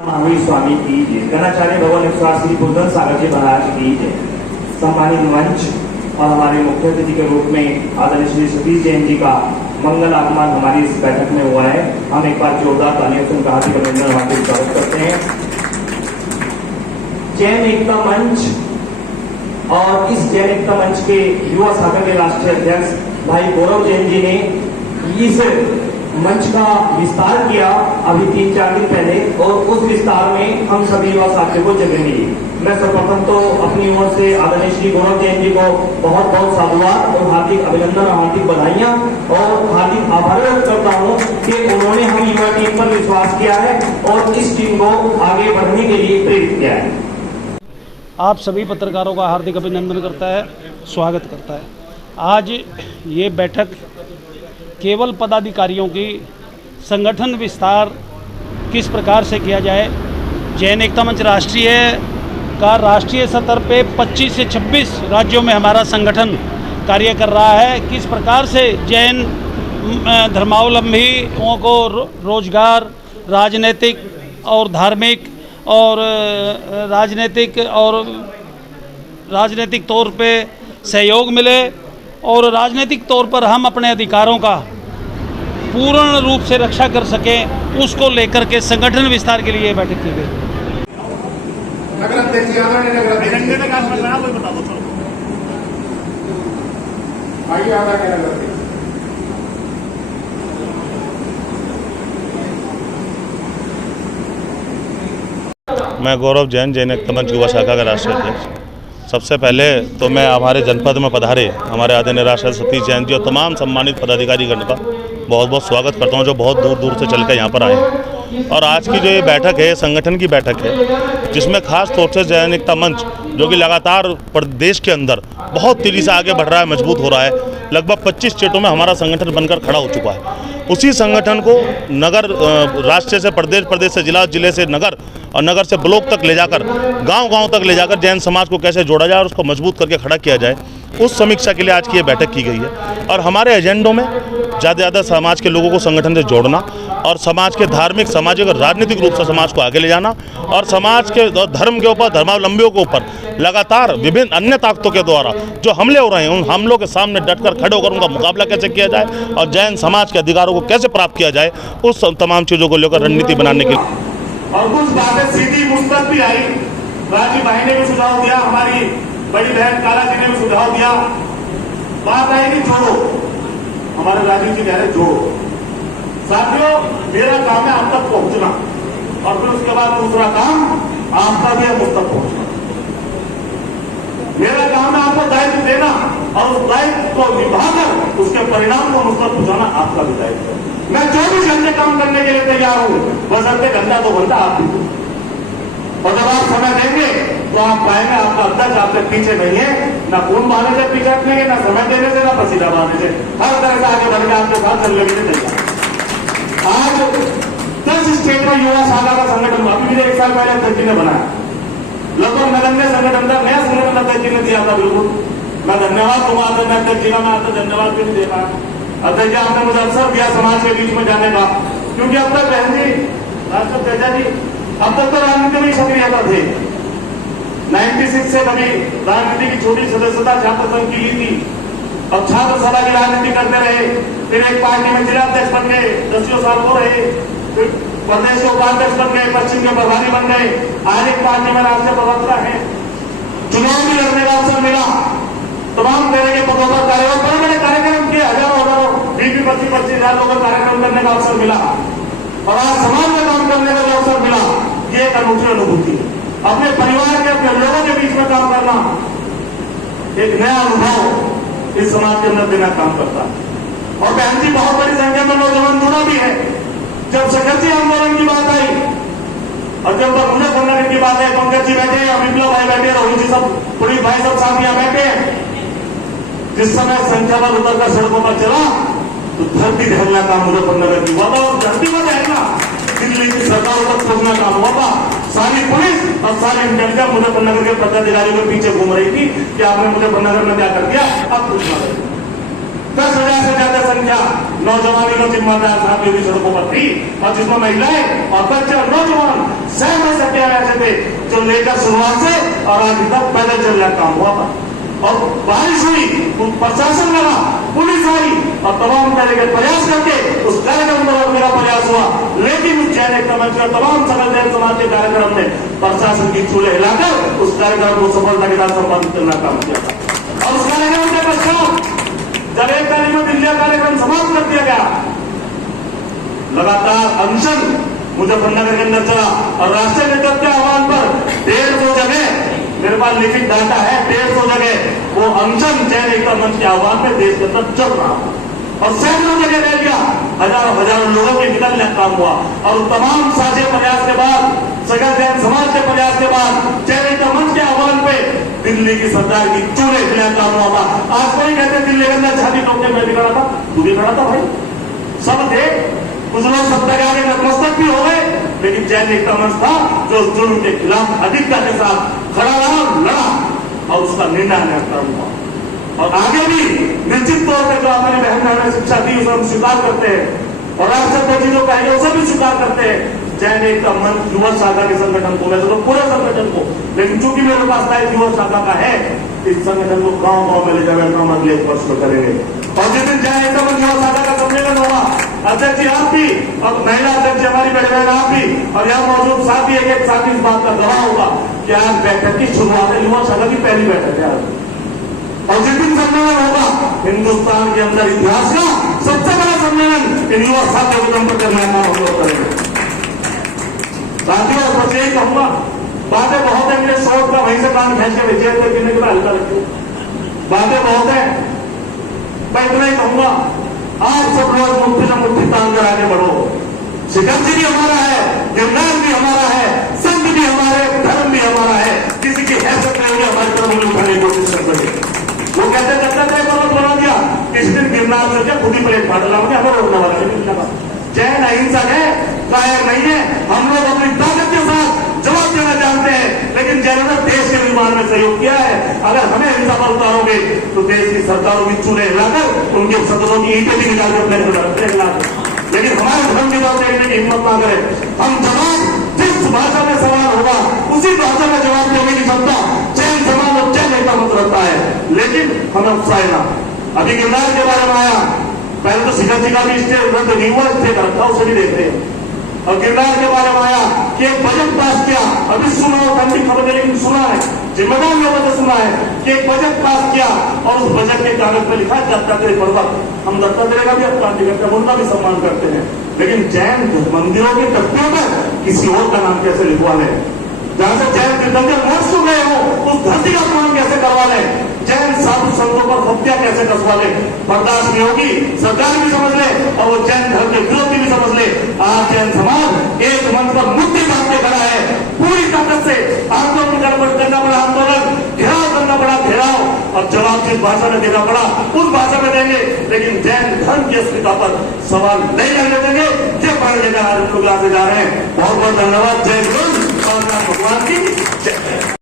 महावीर स्वामी की जय, गणाचार्य भगवान विश्वास श्री बुद्धन सागर जी महाराज की जय। सम्मानित मंच और हमारे मुख्य अतिथि के रूप में आदरणीय श्री सतीश जैन जी का मंगल आगमन हमारी इस बैठक में हुआ है। हम एक बार जोरदार तालियों से उनका हार्दिक अभिनंदन हार्दिक स्वागत करते हैं। जैन एकता मंच और इस जैन एकता मंच के युवा शाखा के राष्ट्रीय अध्यक्ष भाई गौरव जैन जी ने इस मंच का विस्तार किया अभी 3-4 दिन पहले, और उस विस्तार में हम सभी युवा साथियों को जगह मिली। मैं सर्वप्रथम तो अपनी ओर से आदरणीय श्री गौरव जैन जी को बहुत बहुत साधुवाद और हार्दिक अभिनंदन और हार्दिक बधाइयां और हार्दिक आभार व्यक्त करता हूं कि उन्होंने हम युवा टीम पर विश्वास किया है और इस टीम को आगे बढ़ने के लिए प्रेरित किया है। आप सभी पत्रकारों का हार्दिक अभिनंदन करता है, स्वागत करता है। आज ये बैठक केवल पदाधिकारियों की संगठन विस्तार किस प्रकार से किया जाए, जैन एकता मंच राष्ट्रीय का राष्ट्रीय स्तर पे 25 से 26 राज्यों में हमारा संगठन कार्य कर रहा है। किस प्रकार से जैन धर्मावलंबियों को रोजगार, राजनीतिक और धार्मिक और राजनीतिक तौर पे सहयोग मिले और राजनीतिक तौर पर हम अपने अधिकारों का पूर्ण रूप से रक्षा कर सकें, उसको लेकर के संगठन विस्तार के लिए बैठक की गई। मैं गौरव जैन, जैन एकता मंच युवा शाखा का राष्ट्रीय अध्यक्ष। सबसे पहले तो मैं हमारे जनपद में पधारे हमारे आदरणीय राष्ट्रीय सतीश जैन जी और तमाम सम्मानित पदाधिकारीगण का बहुत बहुत स्वागत करता हूं, जो बहुत दूर दूर से चल कर यहाँ पर आए हैं। और आज की जो ये बैठक है, संगठन की बैठक है, जिसमें खास तौर से जैन एकता मंच जो कि लगातार प्रदेश के अंदर बहुत तेजी से आगे बढ़ रहा है, मजबूत हो रहा है। लगभग 25 स्टेटों में हमारा संगठन बनकर खड़ा हो चुका है। उसी संगठन को नगर, राष्ट्र से प्रदेश, प्रदेश से जिला, जिले से नगर और नगर से ब्लॉक तक ले जाकर, गांव-गांव तक ले जाकर जैन समाज को कैसे जोड़ा जाए और उसको मजबूत करके खड़ा किया जाए, उस समीक्षा के लिए आज की ये बैठक की गई है। और हमारे एजेंडों में ज़्यादा से ज़्यादा समाज के लोगों को संगठन से जोड़ना और समाज के धार्मिक, सामाजिक और राजनीतिक रूप से समाज को आगे ले जाना और समाज के धर्म के ऊपर, धर्मावलंबियों के ऊपर लगातार विभिन्न अन्य ताकतों के द्वारा जो हमले हो रहे हैं, उन हमलों के सामने डटकर खड़े होकर उनका मुकाबला कैसे किया जाए और जैन समाज के अधिकारों को कैसे प्राप्त किया जाए, उस तमाम चीज़ों को लेकर रणनीति बनाने के लिए। और कुछ बातें सीधी मुस्बत भी आई। राजीव भाई ने भी सुझाव दिया, हमारी बड़ी बहन काला जी ने भी सुझाव दिया। बात आई कि जोड़ो, हमारे राजीव जी कह रहे जोड़ो। साथियों, मेरा काम है आप तक पहुंचना और फिर उसके बाद दूसरा काम आपका भी है मुझ तक पहुंचना। मेरा काम है आपको दायित्व देना और उस दायित्व को निभाकर उसके परिणाम को मुझ तक पहुंचाना आपका भी दायित्व है। मैं 24 घंटे काम करने के लिए तैयार हूं, बशर्ते घंटा 2 घंटा आप भी। और जब आप समय देंगे तो आप पाएंगे आपका अध्यक्ष आपसे पीछे नहीं है, ना खून बहाने से पीछे हटने, ना समय देने से, ना पसीना बहाने से, हर तरह से आगे बढ़ के आपके साथ चलने के लिए तैयार। आज 10 स्टेट में युवा शाखा का संगठन अभी भी 1 साल पहले अध्यक्ष जी ने बनाया। लगभग नगण्य संगठन था, नया संगठन अध्यक्ष जी ने दिया था। बिल्कुल मैं धन्यवाद दूंगा अध्यक्ष जी का, मैं आपको धन्यवाद भी नहीं दे पाया। अध्यक्ष जी, आपने मुझे अवसर दिया समाज के बीच में जाने का, क्योंकि अब तक बहन जी, राष्ट्र तेजा जी, अब तक तो राजनीति में सक्रियता थे। 96 से कभी राजनीति की छोटी सदस्यता छात्र संघ की ली थी और छात्र सभा की राजनीति करते रहे। फिर एक पार्टी में जिला अध्यक्ष बन गए, 10 साल वो रहे, फिर प्रदेश के उपाध्यक्ष बन गए, पश्चिम के प्रभारी बन गए, आज एक पार्टी में राष्ट्रीय प्रवक्ता है। चुनाव भी लड़ने का अवसर मिला, तमाम तरह के पदों पर कार्यक्रम, बड़े बड़े कार्यक्रम किए, हजारों 20-25 हजार लोगों का कार्यक्रम करने का अवसर मिला और आज समाज में काम करने का जो अवसर मिला, ये एक अनूठी अनुभूति है। अपने परिवार के, अपने लोगों के बीच में काम करना एक नया अनुभव इस समाज के अंदर देना काम करता है। और बहन जी, बहुत बड़ी संख्या में नौजवान जुड़ा भी है। जब सकर्जी आंदोलन की बात आई और जब मुजफ्फरनगर की बात आई, पंकज जी बैठे, विप्लव भाई बैठे, रोहित जी, सब पुलिस भाई, सब साथियां बैठे। जिस समय संख्या बल उतरकर सड़कों पर चला तो धरती दहलना काम मुजफ्फरनगर की हुआ था और धरती पर दहलना दिल्ली की सरकार तक पहुंचना काम हुआ था। सारी पुलिस और सारी इंटेलिजेंस मुजफ्फरनगर के पदाधिकारियों के पीछे घूम रही थी कि आपने मुजफ्फरनगर में क्या कर दिया, अब पूछना 10,000 से ज्यादा संख्या नौजवानों को जिम्मेदार साहब योगी सड़कों पर थी, और जिसमें महिलाएं और बच्चे और नौजवान सहम नहीं सकते ऐसे थे जो लेकर शुरुआत से और आज तक पैदल चल रहा काम हुआ था। और बारिश हुई, प्रशासन लगा, पुलिस आई और तमाम तरह के प्रयास करके उस कार्यक्रम में मेरा प्रयास हुआ, लेकिन उस जैन एकता मंच का तमाम सकल जैन समाज के कार्यक्रम ने प्रशासन की चूल्हे हिलाकर उस कार्यक्रम को सफलता के साथ संपादित करना काम किया था। और उस कार्यक्रम के पश्चात जब 1 तारीख को दिल्ली कार्यक्रम समाप्त कर दिया गया, लगातार अनशन मुजफ्फरनगर के अंदर चला और राष्ट्रीय नेतृत्व के आह्वान पर 150 जगह, मेरे पास लिखित डाटा है, 150 जगह वो अनशन जैन एकता मंच के आह्वान में देश के अंदर चल रहा और सैकड़ों जगह रह गया, हजारों लोगों के निकलने का काम हुआ। और तमाम साझे प्रयास के बाद, सकल जैन समाज के प्रयास के बाद जैन एकता मंच के आह्वान पे दिल्ली की सरकार की चूल्हे खिलाने काम हुआ था। आज कोई कहते दिल्ली के अंदर छाती ठोक के मैं भी खड़ा था, तू भी खड़ा था भाई, सब थे, कुछ लोग सत्ता के आगे नतमस्तक भी हो गए, लेकिन जैन एकता मंच था जो जुल्म के खिलाफ अधिकता के साथ खड़ा रहा, लड़ा और उसका निर्णय निर्धारण हुआ। और आगे भी निश्चित तौर पर जो हमारी बहन ने हमें शिक्षा दी उसे हम स्वीकार करते हैं, और राष्ट्रपति जी जो कहेंगे उसे भी स्वीकार करते हैं। जैन एकता मंच युवा शाखा के संगठन को, वैसे तो पूरे संगठन को, लेकिन चूंकि मेरे पास लाइव युवा शाखा का है, इस संगठन को गांव-गांव में ले जाकर हम अगले वर्ष में करेंगे। और जिस दिन जैन एकता मंच युवा शाखा का सम्मेलन होगा, अध्यक्ष जी आप भी और महिला अध्यक्ष हमारी बड़ी बहन आप भी और यहाँ मौजूद साथी एक साथी इस बात का गवाह होगा कि आज बैठक की शुरुआत है, युवा शाखा की पहली बैठक है आज। और जिस दिन सम्मेलन होगा, हिंदुस्तान के अंदर इतिहास का सबसे बड़ा सम्मेलन इन युवा साथियों को दम पर करने का हम लोग करेंगे। साथियों बस यही कहूंगा, बातें बहुत है, मेरे शोध का वहीं से कान खींच के भेजे थे गिरने के बाद हल्का रखिए, बातें बहुत है, मैं इतना ही कहूंगा, आज सब लोग मुट्ठी से मुट्ठी तान कर आगे बढ़ो। शिकंजी भी हमारा है, गिरनार भी हमारा है, संत भी हमारे, धर्म भी हमारा है, किसी की हैसियत नहीं होगी हमारी तरफ उंगली उठाने की कोशिश करते हैं। वो कहते हैं जब तक पर्वत बना दिया, किसी दिन गिरनार से क्या खुद ही प्लेट फाड़ डाला, हमें रोकने वाला नहीं। जैन अहिंसक है, कायर नहीं है, हम लोग अपनी ताकत के साथ जवाब देना जानते हैं, लेकिन जैनों ने देश के निर्माण में सहयोग किया है। अगर हमें हिंसा पर उतारोगे तो देश की सरकारों की चूल्हे हिलाकर उनके सदनों की ईंटें भी निकाल कर अपने हिलाकर, लेकिन हमारे धर्म की बात देखने की हिम्मत ना करें। हम जवाब जिस भाषा में सवाल होगा उसी भाषा में जवाब देने की क्षमता जैन समाज और जैन एकता मंच रखता है, लेकिन हमें उत्साह ना। अभी गिरनार के बारे में आया, पहले तो शिखर जी का भी स्टेज रद्द नहीं हुआ, स्टेज रखा उसे भी देखते हैं। और गिरनार के बारे में आया कि एक बजट पास किया, अभी सुना हो ठंडी खबर है लेकिन सुना है, जिम्मेदार लोगों ने सुना है कि एक बजट पास किया और उस बजट के कागज पर लिखा दत्तात्रेय पर्वत। हम दत्तात्रेय का भी अपमान करते हैं, उनका भी सम्मान करते हैं, लेकिन जैन मंदिरों के टप्पियों पर किसी और का नाम कैसे लिखवा ले? जहां से जैन तीर्थंकर मर चुके हो उस धरती का अपमान कैसे करवा ले? जैन साधु संतों पर हत्या कैसे कसवा ले? बर्दाश्त नहीं होगी, सरकार भी समझ ले और वो जैन धर्म के विरोधी भी समझ ले। आज जैन समाज एक मंच पर मुद्दे बांध के खड़ा है, पूरी ताकत से आंदोलन करना पड़ा, आंदोलन घेराव करना पड़ा, घेराव, और जवाब जिस भाषा में देना पड़ा उस भाषा में देंगे, लेकिन जैन धर्म की अस्मिता पर सवाल नहीं करने देंगे। ये पढ़ लेकर आज हम लोग यहाँ से जा रहे हैं। बहुत बहुत धन्यवाद। जय गुरु और भगवान की जय।